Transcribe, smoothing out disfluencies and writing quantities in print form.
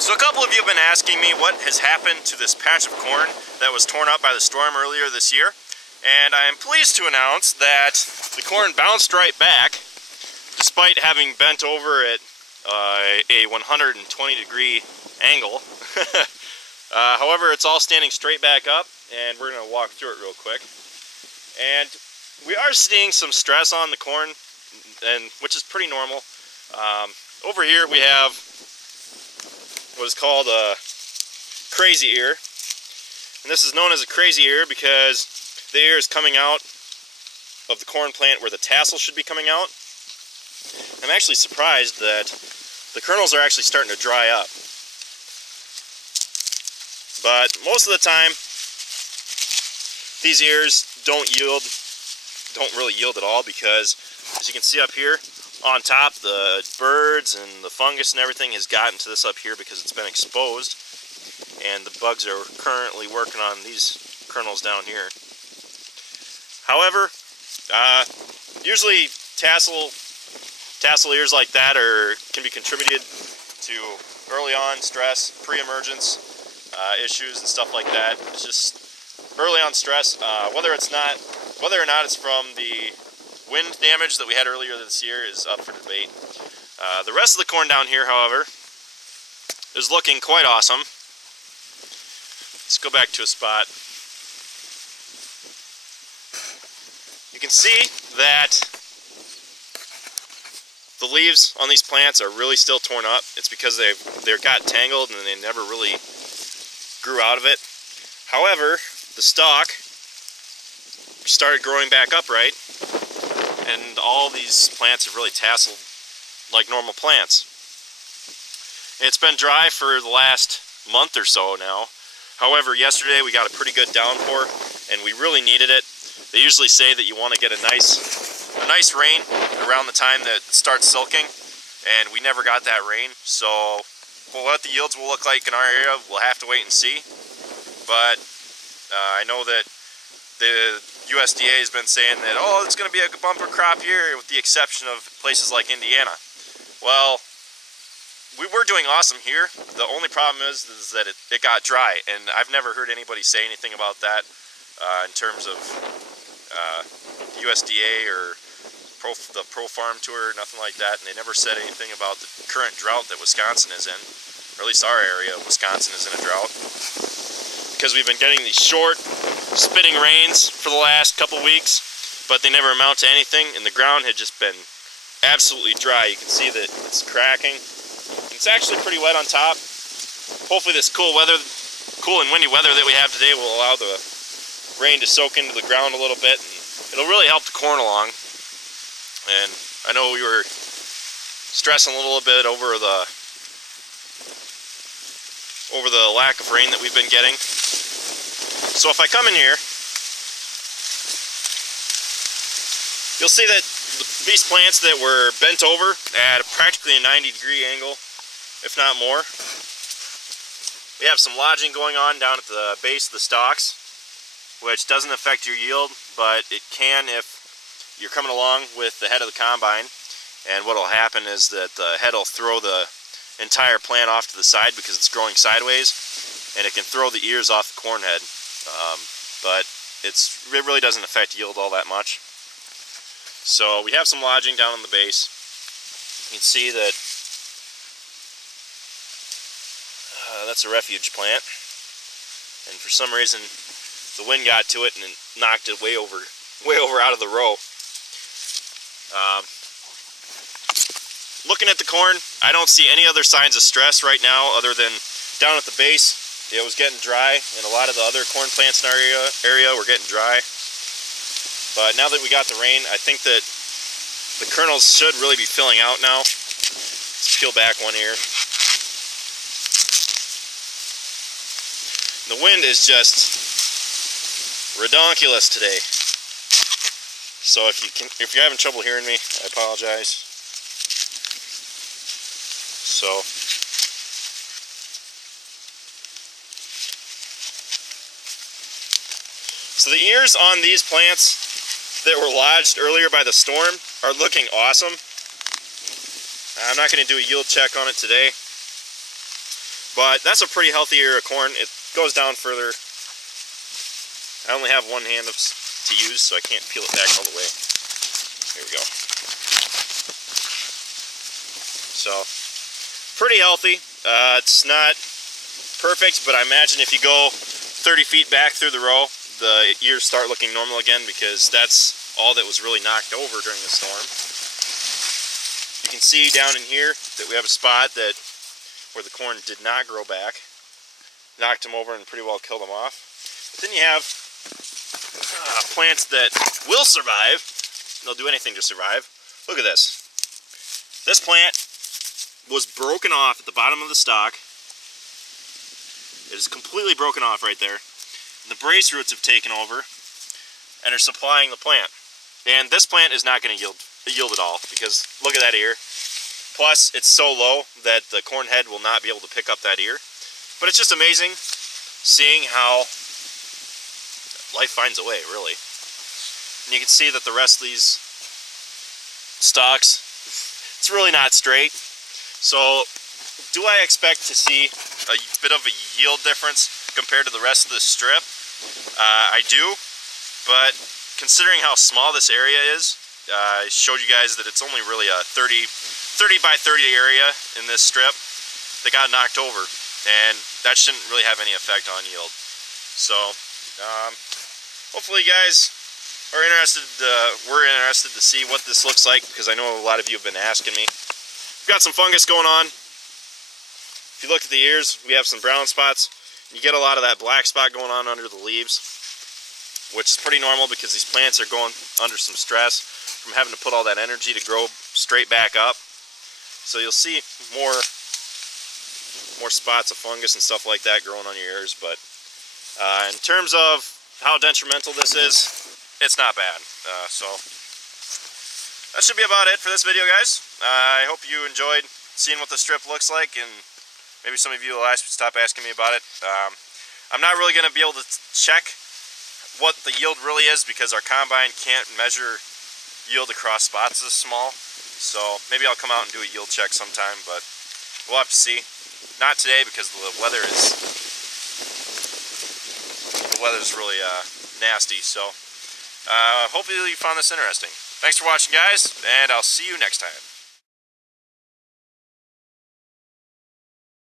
So a couple of you have been asking me what has happened to this patch of corn that was torn up by the storm earlier this year. And I am pleased to announce that the corn bounced right back, despite having bent over at a 120-degree angle. However, it's all standing straight back up, and we're going to walk through it real quick. And we are seeing some stress on the corn, which is pretty normal. Over here we have what is called a crazy ear. And this is known as a crazy ear because the ear is coming out of the corn plant where the tassel should be coming out. I'm actually surprised that the kernels are actually starting to dry up. But most of the time, these ears don't really yield at all, because as you can see up here on top, the birds and the fungus and everything has gotten to this up here because it's been exposed, and the bugs are currently working on these kernels down here. However, usually tassel ears like that can be contributed to early on stress, pre-emergence issues and stuff like that. It's just early on stress, whether or not it's from the wind damage that we had earlier this year is up for debate. The rest of the corn down here, however, is looking quite awesome. Let's go back to a spot. You can see that the leaves on these plants are really still torn up. It's because they got tangled and they never really grew out of it. However, the stalk started growing back upright, and all these plants have really tasseled like normal plants. And it's been dry for the last month or so now. However, yesterday we got a pretty good downpour, and we really needed it. They usually say that you want to get a nice rain around the time that it starts silking, and we never got that rain. So what the yields will look like in our area, we'll have to wait and see. But I know that the USDA has been saying that, oh, it's going to be a bumper crop year, with the exception of places like Indiana. Well, we were doing awesome here. The only problem is that it got dry, and I've never heard anybody say anything about that in terms of USDA or the Pro Farm Tour, nothing like that. And they never said anything about the current drought that Wisconsin is in, or at least our area of Wisconsin is in a drought, because we've been getting these short, spitting rains for the last couple weeks, but they never amount to anything, and the ground had just been absolutely dry. You can see that it's cracking. It's actually pretty wet on top. Hopefully this cool and windy weather that we have today will allow the rain to soak into the ground a little bit, and it'll really help the corn along. And I know we were stressing a little bit over the lack of rain that we've been getting. So if I come in here, you'll see that these plants that were bent over at practically a 90-degree angle, if not more. We have some lodging going on down at the base of the stalks, which doesn't affect your yield, but it can if you're coming along with the head of the combine. And what will happen is that the head will throw the entire plant off to the side because it's growing sideways, and it can throw the ears off the corn head. But it really doesn't affect yield all that much. So we have some lodging down on the base. You can see that that's a refuge plant, and for some reason the wind got to it and it knocked it way over out of the row. Looking at the corn, I don't see any other signs of stress right now other than down at the base. It was getting dry, and a lot of the other corn plants in our area were getting dry. But now that we got the rain, I think that the kernels should really be filling out now. Let's peel back one ear. The wind is just redonkulous today. So if you're having trouble hearing me, I apologize. So the ears on these plants that were lodged earlier by the storm are looking awesome. I'm not going to do a yield check on it today. But that's a pretty healthy ear of corn. It goes down further. I only have one hand to use, so I can't peel it back all the way. Here we go. So, pretty healthy. It's not perfect, but I imagine if you go 30 feet back through the row, the ears start looking normal again, because that's all that was really knocked over during the storm. You can see down in here that we have a spot that where the corn did not grow back. Knocked them over and pretty well killed them off. But then you have plants that will survive. They'll do anything to survive. Look at this. This plant was broken off at the bottom of the stalk. It is completely broken off right there. The brace roots have taken over and are supplying the plant. And this plant is not going to yield at all, because look at that ear. Plus, it's so low that the corn head will not be able to pick up that ear. But it's just amazing seeing how life finds a way, really. And you can see that the rest of these stalks, it's really not straight. So, do I expect to see a bit of a yield difference compared to the rest of the strip? I do, but considering how small this area is, I showed you guys that it's only really a 30 by 30 area in this strip that got knocked over, and that shouldn't really have any effect on yield. So, hopefully you guys are interested, we're interested to see what this looks like, because I know a lot of you have been asking me. We've got some fungus going on. If you look at the ears, we have some brown spots. You get a lot of that black spot going on under the leaves, which is pretty normal because these plants are going under some stress from having to put all that energy to grow straight back up. So you'll see more spots of fungus and stuff like that growing on your ears. But in terms of how detrimental this is, it's not bad. So that should be about it for this video, guys. I hope you enjoyed seeing what the strip looks like, and maybe some of you will stop asking me about it. I'm not really going to be able to check what the yield really is, because our combine can't measure yield across spots this small. So maybe I'll come out and do a yield check sometime, but we'll have to see. Not today, because the weather's really nasty. So hopefully you found this interesting. Thanks for watching, guys, and I'll see you next time.